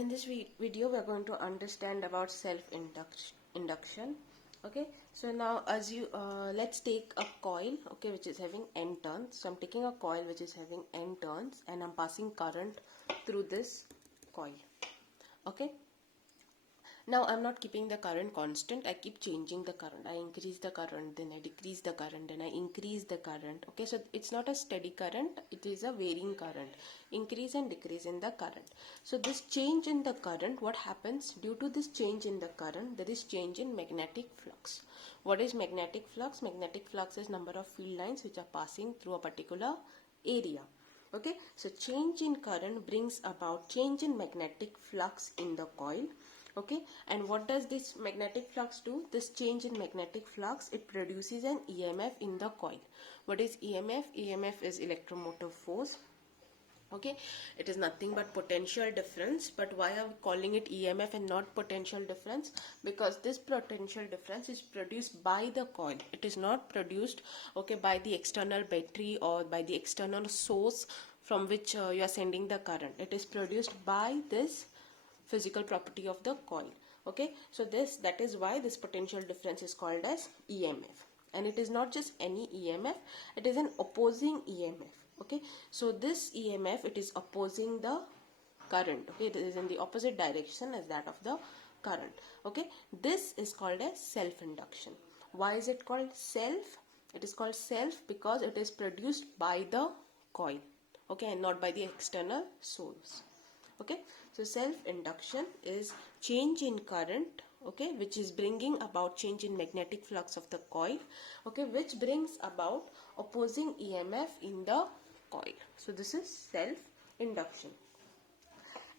In this video we are going to understand about self-induction. Okay, so now as you let's take a coil, okay, which is having n turns. So I'm taking a coil which is having n turns and I'm passing current through this coil. Okay, now I'm not keeping the current constant, I keep changing the current. I increase the current, then I decrease the current, then I increase the current. Okay, so it's not a steady current, it is a varying current, increase and decrease in the current. So this change in the current, what happens? Due to this change in the current, there is change in magnetic flux. What is magnetic flux? Magnetic flux is number of field lines which are passing through a particular area. Okay, so change in current brings about change in magnetic flux in the coil. Okay, and what does this magnetic flux do? This change in magnetic flux, it produces an EMF in the coil. What is EMF? EMF is electromotive force. Okay, it is nothing but potential difference. But why are we calling it EMF and not potential difference? Because this potential difference is produced by the coil. It is not produced, okay, by the external battery or by the external source from which you are sending the current. It is produced by this physical property of the coil. Okay, so that is why this potential difference is called as EMF. And it is not just any EMF, it is an opposing EMF. Okay, so this EMF, it is opposing the current. Okay, it is in the opposite direction as that of the current. Okay, this is called as self-induction. Why is it called self? It is called self because it is produced by the coil, okay, and not by the external source. Okay, so self-induction is change in current, okay, which is bringing about change in magnetic flux of the coil, okay, which brings about opposing EMF in the coil. So this is self-induction,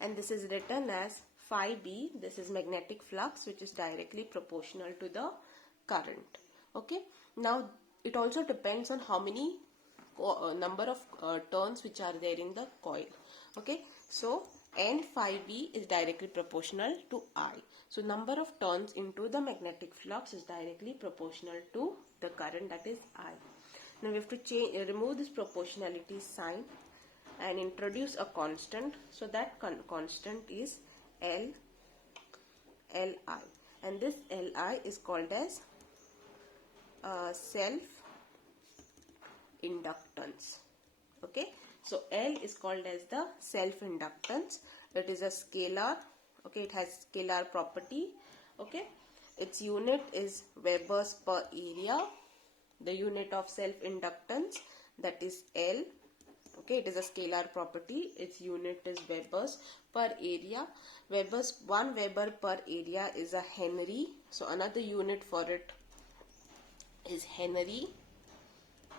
and this is written as phi B. This is magnetic flux which is directly proportional to the current. Okay, now it also depends on how many number of turns which are there in the coil. Okay, so N phi B is directly proportional to I. So number of turns into the magnetic flux is directly proportional to the current, that is I. Now we have to remove this proportionality sign and introduce a constant. So that constant is Li, and this Li is called as self-inductance. Okay, so L is called as the self-inductance. It is a scalar. Okay, it has scalar property. Okay, its unit is Webers per area. The unit of self-inductance, that is L. Okay, it is a scalar property. Its unit is Webers per area. 1 Weber per area is a Henry. So another unit for it is Henry.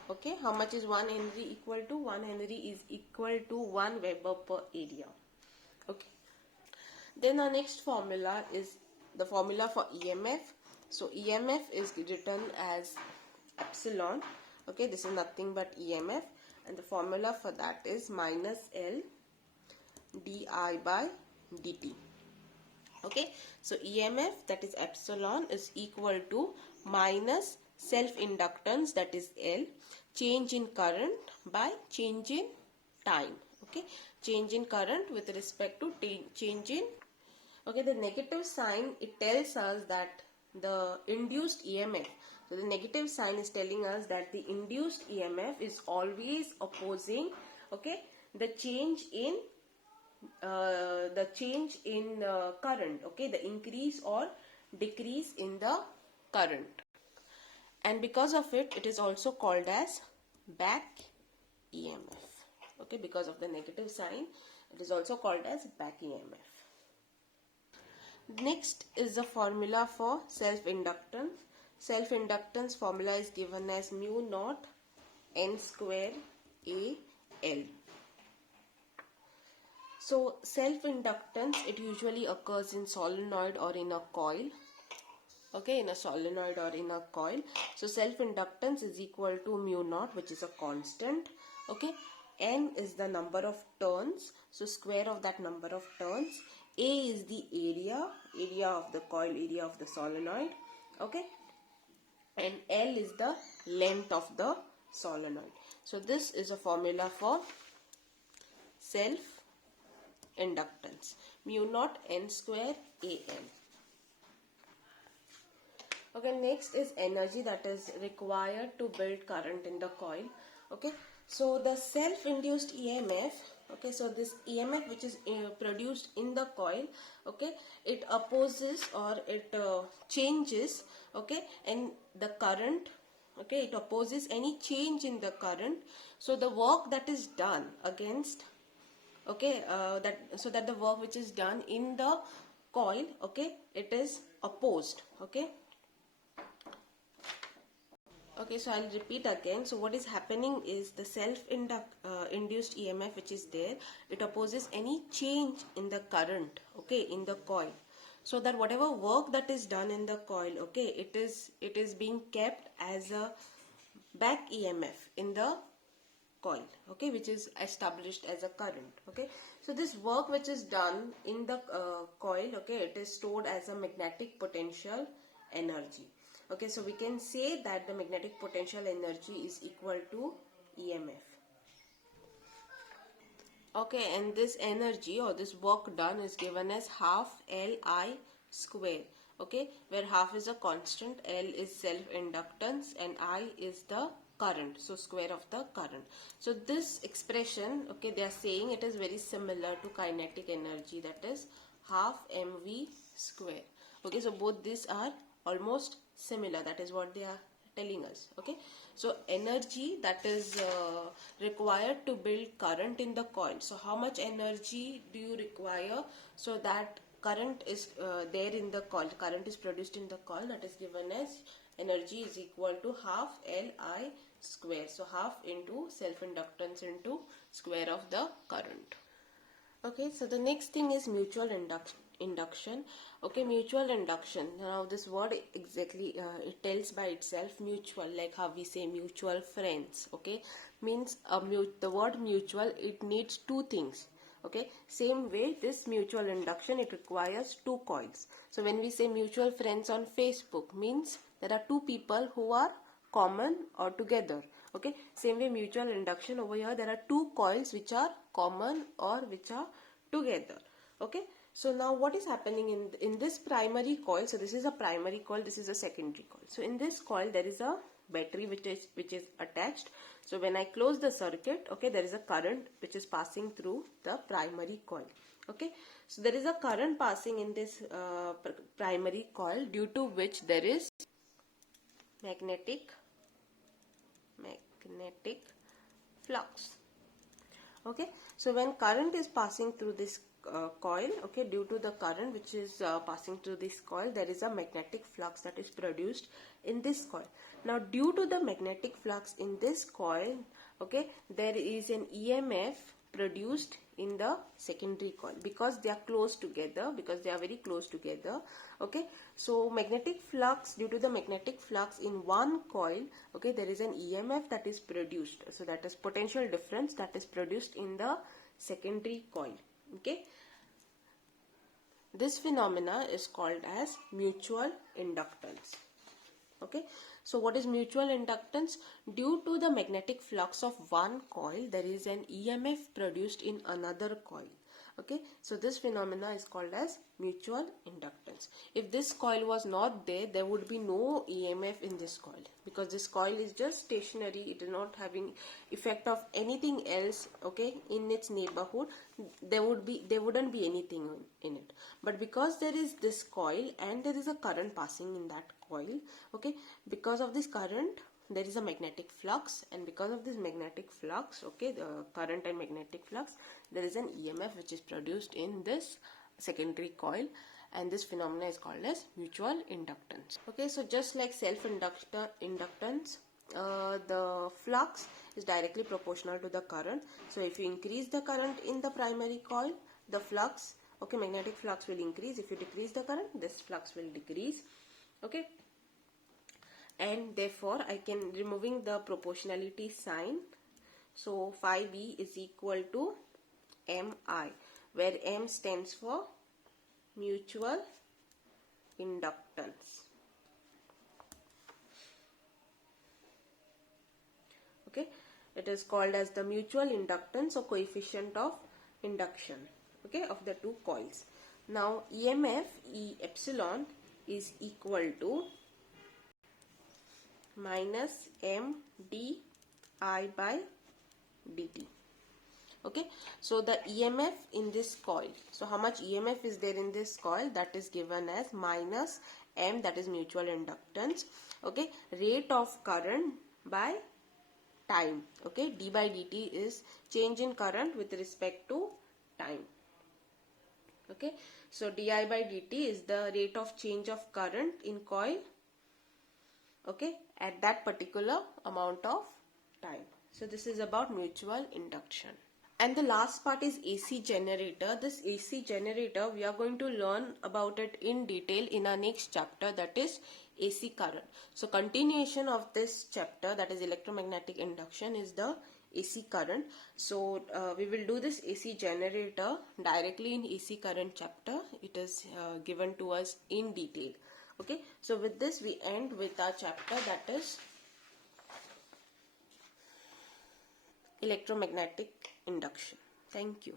Okay, how much is 1 Henry equal to? 1 Henry is equal to 1 Weber per area. Okay, then our next formula is the formula for EMF. So EMF is written as epsilon. Okay, this is nothing but EMF, and the formula for that is minus L di by dt. Okay, so EMF, that is epsilon, is equal to minus self-inductance, that is L, change in current by change in time. Okay, change in current with respect to change in, okay, the negative sign, it tells us that the induced EMF, so the negative sign is telling us that the induced EMF is always opposing, okay, the change in current, okay, the increase or decrease in the current. And because of it, it is also called as back EMF. Okay, because of the negative sign, it is also called as back EMF. Next is the formula for self-inductance. Self-inductance formula is given as mu naught N square A L. So self-inductance, it usually occurs in solenoid or in a coil. Okay, in a solenoid or in a coil. So self-inductance is equal to mu naught, which is a constant. Okay, N is the number of turns, so square of that number of turns. A is the area of the coil, area of the solenoid. Okay, and L is the length of the solenoid. So this is a formula for self-inductance. inductance, mu naught n square an. Okay, next is energy that is required to build current in the coil. Okay, so the self-induced EMF, okay, so this EMF which is produced in the coil, okay, it opposes or it changes, okay, and the current, okay, it opposes any change in the current. So the work that is done against, okay, that the work which is done in the coil, okay, it is opposed. Okay, so I'll repeat again. So what is happening is the self-induced EMF which is there, it opposes any change in the current, okay, in the coil. So that whatever work that is done in the coil, okay, it is being kept as a back EMF in the coil, okay, which is established as a current. Okay, so this work which is done in the coil, okay, it is stored as a magnetic potential energy. Okay, so we can say that the magnetic potential energy is equal to EMF. Okay, and this energy or this work done is given as half Li square. Okay, where half is a constant, L is self-inductance and I is the current, so square of the current. So this expression, okay, they are saying it is very similar to kinetic energy, that is half mv square. Okay, so both these are almost similar, that is what they are telling us. Okay, so energy that is required to build current in the coil. So how much energy do you require so that current is there in the coil, current is produced in the coil, that is given as energy is equal to half Li square. So half into self-inductance into square of the current. Okay, so the next thing is mutual induction. Okay, mutual induction. Now this word exactly it tells by itself mutual, like how we say mutual friends. Okay, means the word mutual, it needs two things. Okay, same way this mutual induction, it requires two coils. So when we say mutual friends on Facebook, means there are two people who are common or together. Okay, same way mutual induction, over here there are two coils which are common or which are together. Okay, so now what is happening in this primary coil? So this is a primary coil, this is a secondary coil. So in this coil there is a battery which is attached. So when I close the circuit, okay, there is a current which is passing through the primary coil. Okay, so there is a current passing in this primary coil, due to which there is magnetic flux. Okay, so when current is passing through this coil, okay, due to the current which is passing through this coil, there is a magnetic flux that is produced in this coil. Now due to the magnetic flux in this coil, okay, there is an EMF produced in the secondary coil, because they are close together, because they are very close together. Okay, so magnetic flux, due to the magnetic flux in one coil, okay, there is an EMF that is produced. So that is potential difference that is produced in the secondary coil. Okay, this phenomena is called as mutual inductance. Okay, so what is mutual inductance? Due to the magnetic flux of one coil, there is an EMF produced in another coil. Okay, so this phenomena is called as mutual inductance. If this coil was not there, there would be no EMF in this coil, because this coil is just stationary, it is not having effect of anything else. Okay, in its neighborhood there wouldn't be anything in it. But because there is this coil and there is a current passing in that coil, okay, because of this current there is a magnetic flux, and because of this magnetic flux, okay, the current and magnetic flux, there is an EMF which is produced in this secondary coil, and this phenomena is called as mutual inductance. Okay, so just like self-inductance, the flux is directly proportional to the current. So if you increase the current in the primary coil, the flux, okay, magnetic flux will increase. If you decrease the current, this flux will decrease. Okay, and therefore I can, removing the proportionality sign, so phi b is equal to mi, where m stands for mutual inductance. Okay, it is called as the mutual inductance or coefficient of induction. okay, of the two coils. Now EMF E epsilon is equal to minus M d I by dt. Okay, so the EMF in this coil, so how much EMF is there in this coil, that is given as minus M, that is mutual inductance, okay, rate of current by time, okay, d by dt is change in current with respect to time. Okay, so di by dt is the rate of change of current in coil, okay, at that particular amount of time. So this is about mutual induction. And the last part is AC generator. This AC generator, we are going to learn about it in detail in our next chapter, that is AC current. So continuation of this chapter, that is electromagnetic induction, is the AC current. So we will do this AC generator directly in AC current chapter. It is given to us in detail. Okay, so with this we end with our chapter, that is electromagnetic induction. Thank you.